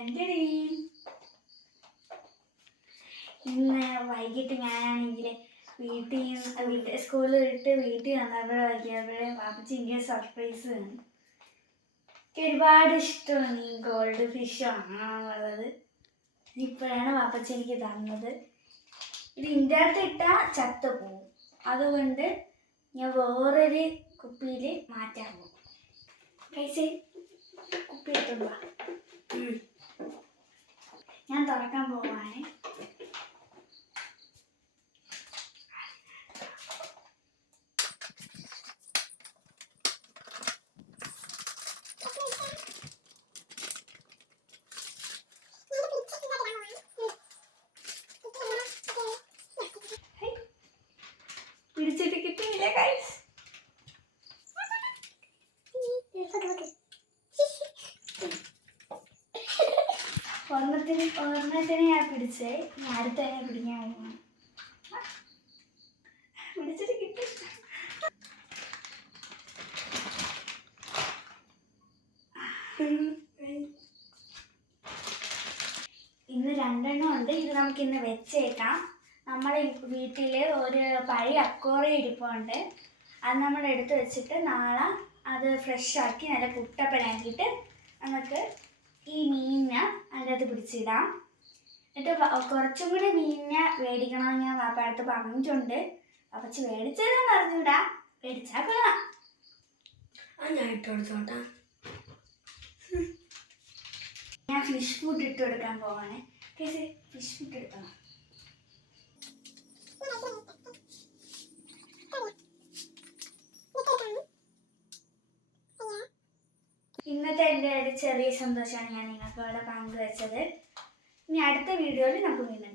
എന്തെടീ ഇന്ന് വൈകിട്ട് ഞാനാണെങ്കിൽ സ്കൂളിൽ വിട്ട് വീട്ടിൽ വന്നപ്പോഴേ വൈകിയപ്പോഴേ പാപ്പച്ചി എനിക്ക് സർപ്രൈസ് തന്നു. എനിക്ക് ഒരുപാട് ഇഷ്ടമാണ് ഈ ഗോൾഡ് ഫിഷ് വാങ്ങാനുള്ളത്. ഇപ്പോഴാണ് പാപ്പച്ചി എനിക്ക് തന്നത്. ഇത് ഇതിൻ്റെ അകത്ത് ഇട്ടാൽ ചത്തു പോവും. അതുകൊണ്ട് ഞാൻ വേറൊരു കുപ്പിയിൽ മാറ്റാൻ പോകും. പൈസ കുപ്പി എടുത്തോണ്ട് വാ. ഞാൻ തുറക്കാൻ പോവാണ്. പിടിച്ചിട്ട് കിട്ടുന്നില്ല ഗൈസ്. ഒരെണ്ണത്തിന് ഞാൻ പിടിച്ചേ. ഞാൻ അടുത്തന്നെ പിടിക്കാൻ പോവാണ്. പിടിച്ചിട്ട് കിട്ടും. ഇന്ന് 2 എണ്ണം ഉണ്ട്. ഇത് നമുക്ക് ഇന്ന് വെച്ചേക്കാം. നമ്മുടെ വീട്ടിൽ ഒരു പഴയ അക്വേറിയം ഇരിപ്പുണ്ട്. അത് നമ്മൾ എടുത്ത് വെച്ചിട്ട് നാളെ അത് ഫ്രഷ് ആക്കി നല്ല കുട്ടപ്പനാക്കിയിട്ട് നമുക്ക് ഈ മീനിനെ അതിൻ്റെ അകത്ത് പിടിച്ചിടാം. എന്നിട്ട് കുറച്ചും കൂടി മീനിനെ മേടിക്കണമെന്ന് ഞാൻ വാപ്പയടുത്ത് പറഞ്ഞിട്ടുണ്ട്. അപ്പച്ചി മേടിച്ചതെന്ന് അറിഞ്ഞൂടാ. മേടിച്ചാൽ കൊള്ളാം. ഞാൻ ഇട്ട് കൊടുത്തോട്ടാ. ഞാൻ ഫിഷ് ഫുഡ് ഇട്ട് കൊടുക്കാൻ പോവാണ്. ഫിഷ് ഫുഡ് എടുക്കണം. ഇന്നത്തെ എൻ്റെ ഒരു ചെറിയ സന്തോഷമാണ് ഞാൻ നിങ്ങൾക്ക് ഇവിടെ പങ്കുവെച്ചത്. ഇനി അടുത്ത വീഡിയോയിൽ നമുക്ക് വീണ്ടും